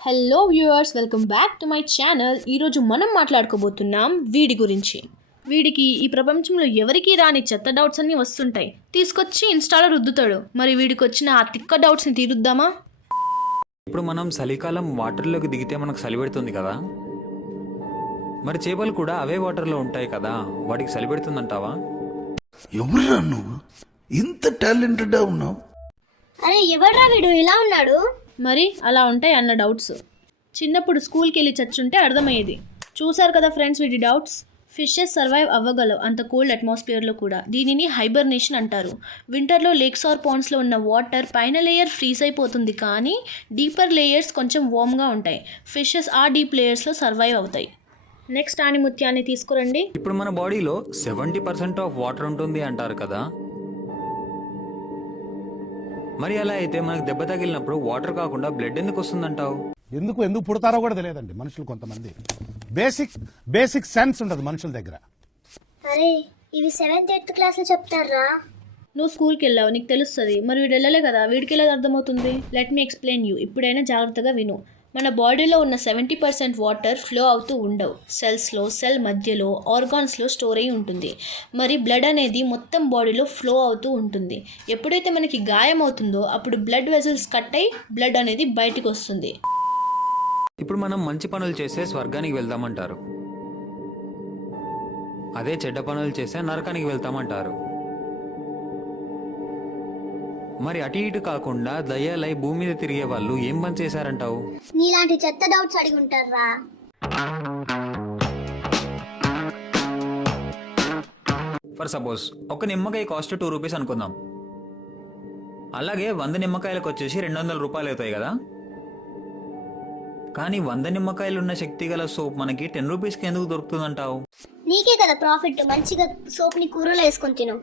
Hello viewers, welcome back to my channel. ఈరోజు మనం మాట్లాడుకోబోతున్నాం వీడి గురించి. వీడికి ఈ ప్రపంచంలో ఎవరికీ రాని చెత్త డౌట్స్ అన్నీ వస్తుంటాయి, తీసుకొచ్చి ఇన్స్టాలో రుద్దుతాడు. మరి వీడికి వచ్చిన ఆ తిక్క డౌట్స్ని తీరుద్దామా? ఇప్పుడు మనం చలికాలం వాటర్లోకి దిగితే మనకు చలి పెడుతుంది కదా, మరి చేపలు కూడా అవే వాటర్లో ఉంటాయి కదా, వాటికి చలి పెడుతుందంటావా? ఎవరురా నువ్వు ఇంత టాలెంటెడ్ ఉన్నావు? అరే ఎవడ్రా వీడు ఇలా ఉన్నాడు? మరి అలా ఉంటాయి అన్న డౌట్స్. చిన్నప్పుడు స్కూల్కి వెళ్ళి చచ్చుంటే అర్థమయ్యేది. చూసారు కదా ఫ్రెండ్స్ వీడి డౌట్స్. ఫిషెస్ సర్వైవ్ అవ్వగలవు అంత కోల్డ్ అట్మాస్ఫియర్లో కూడా. దీనిని హైబర్నేషన్ అంటారు. వింటర్లో లేక్స్ ఆర్ పాండ్స్లో ఉన్న వాటర్ పైన లేయర్ ఫ్రీజ్ అయిపోతుంది, కానీ డీపర్ లేయర్స్ కొంచెం వార్మ్గా ఉంటాయి. ఫిషెస్ ఆ డీప్ లేయర్స్లో సర్వైవ్ అవుతాయి. నెక్స్ట్ ఆణిముత్యాన్ని తీసుకురండి. ఇప్పుడు మన బాడీలో 70% ఆఫ్ వాటర్ ఉంటుంది అంటారు కదా, మరి అలా అయితే మనకు దెబ్బ తగిలినప్పుడు వాటర్ కాకుండా బ్లడ్ ఎందుకు వస్తుందంటావు? ఎందుకు పుడతారో కూడా తెలియదండి మనుషులు. కొంతమంది బేసిక్ సెన్స్ ఉండదు మనుషుల దగ్గర. అరే ఇవి 7th 8th క్లాస్ లో చెప్తారా? నువ్వు స్కూల్కి వెళ్ళావు, నీకు తెలుస్తుంది. మరి వీడు వెళ్ళలే కదా, వీడికి వెళ్ళేది అర్థమవుతుంది. Let me explain you. ఇప్పుడైనా జాగ్రత్తగా విను. మన బాడీలో ఉన్న 70% వాటర్ ఫ్లో అవుతూ ఉండవు. సెల్స్లో, సెల్ మధ్యలో, ఆర్గాన్స్లో స్టోర్ అయి ఉంటుంది. మరి బ్లడ్ అనేది మొత్తం బాడీలో ఫ్లో అవుతూ ఉంటుంది. ఎప్పుడైతే మనకి గాయం అవుతుందో అప్పుడు బ్లడ్ వెజల్స్ కట్ అయి బ్లడ్ అనేది బయటికి వస్తుంది. ఇప్పుడు మనం మంచి పనులు చేస్తే స్వర్గానికి వెళ్తామంటారు, అదే చెడ్డ పనులు చేస్తే నరకానికి వెళ్తామంటారు. మరి అటు ఇటు కాకుండా దయ్యాలై భూమి మీద తిరిగే వాళ్ళు ఏం పని చేశారంటావు? నీలాంటి చెత్త డౌట్స్ అడిగి ఉంటారా? ఫర్ సపోజ్ ఒక నిమ్మకాయ కాస్ట్ 2 రూపీస్ అనుకుందాం. అలాగే 100 నిమ్మకాయలకు వచ్చేసి 200 రూపాయలు అవుతాయి కదా. కానీ 100 నిమ్మకాయలు ఉన్న శక్తి గల సోప్ మనకి 10 రూపీస్కి ఎందుకు దొరుకుతుందంటావు? నీకే కదా ప్రాఫిట్. మంచిగా సోప్ ని కూరలో వేసుకొని తిను.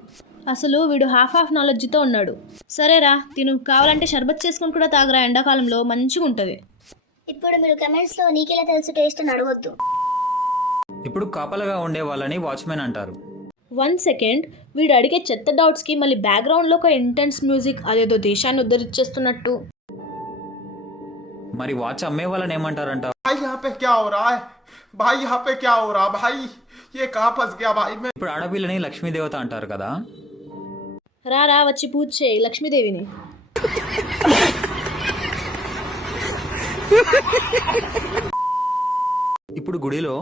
అసలు వీడు హాఫ్ నాలెడ్జ్తో ఉన్నాడు. సరేరా తిను, కావాలంటే షర్బత్ చేసుకొని కూడా తాగరా, ఎండాకాలంలో మంచిగా ఉంటుంది. ఇప్పుడు మీరు కమెంట్స్ లో నీకెలా తెలుసు టేస్ట్ అని అడగొద్దు. ఇప్పుడు కాపలగా ఉండే వాళ్ళని వాచ్మెన్ అంటారు. 1 సెకండ్, వీడు అడిగే చెత్త డౌట్స్కి మళ్ళీ బ్యాక్గ్రౌండ్లో ఒక ఇంటెన్స్ మ్యూజిక్, అదేదో దేశాన్ని ఉద్ధరించేస్తున్నట్టు. మరి వాచ్ అమ్మే వాళ్ళని ఏమంటారంటావు? भाई यहाँ पे क्या हो रहा है? भाई यहाँ पे क्या हो रहा है? भाई ये कहाँ फंस गया भाई मैं? ఇప్పుడు ఆడపిల్లని లక్ష్మీదేవత అంటారు కదా, రా వచ్చి పూజ చేయి లక్ష్మీదేవిని. ఇప్పుడు గుడిలో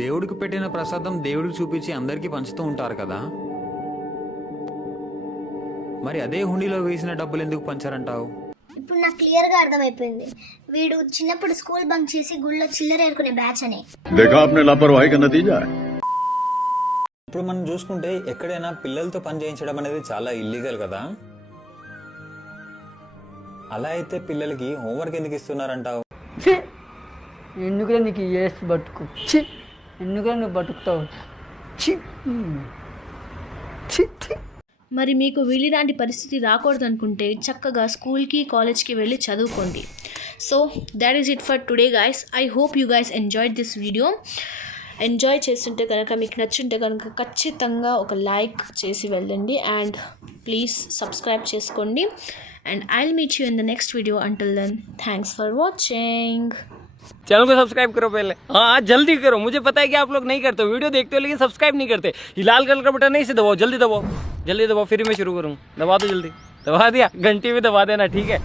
దేవుడికి పెట్టిన ప్రసాదం దేవుడికి చూపించి అందరికీ పంచుతూ ఉంటారు కదా, మరి అదే హుండీలో వేసిన డబ్బులు ఎందుకు పంచారంటావు? ఇప్పుడు నాకు క్లియర్ గా అర్థమైపోయింది. వీడు చిన్నప్పుడు స్కూల్ బంక్ చేసి గుళ్ళో చిల్లర ఏరుకునే బ్యాచ్ అని. ఇప్పుడు మనం చూసుకుంటే ఎక్కడైనా పిల్లలతో పని చేయించడం అనేది చాలా ఇల్లీగల్ కదా. అలా అయితే పిల్లలకి హోంవర్క్ ఎందుకు ఇస్తున్నారంటావు? ఎందుకురా నీకు ఏసి బతుకు, ఎందుకురా నువ్వు బతుకుతావు? మరి మీకు వీళ్ళలాంటి పరిస్థితి రాకూడదు అనుకుంటే చక్కగా స్కూల్కి కాలేజ్కి వెళ్ళి చదువుకోండి. So that is it for today guys. I hope you guys enjoyed this video. Enjoy చేస్తుంటే కనుక, మీకు నచ్చుంటే కనుక ఖచ్చితంగా ఒక లైక్ చేసి వెళ్ళండి అండ్ ప్లీజ్ సబ్స్క్రైబ్ చేసుకోండి. And I will meet you in the next video. Until then thanks for watching. Channel को सब्सक्राइब करो पहले, हाँ जल्दी करो. मुझे पता है कि आप लोग नहीं करते, वीडियो देखते हो लेकिन सब्सक्राइब नहीं करते. ये लाल कलर का बटन नहीं से दबाओ, जल्दी दबाओ, फिर मैं शुरू करूँ. दबा दो जल्दी, दबा दिया, घंटी भी दबा देना, ठीक है.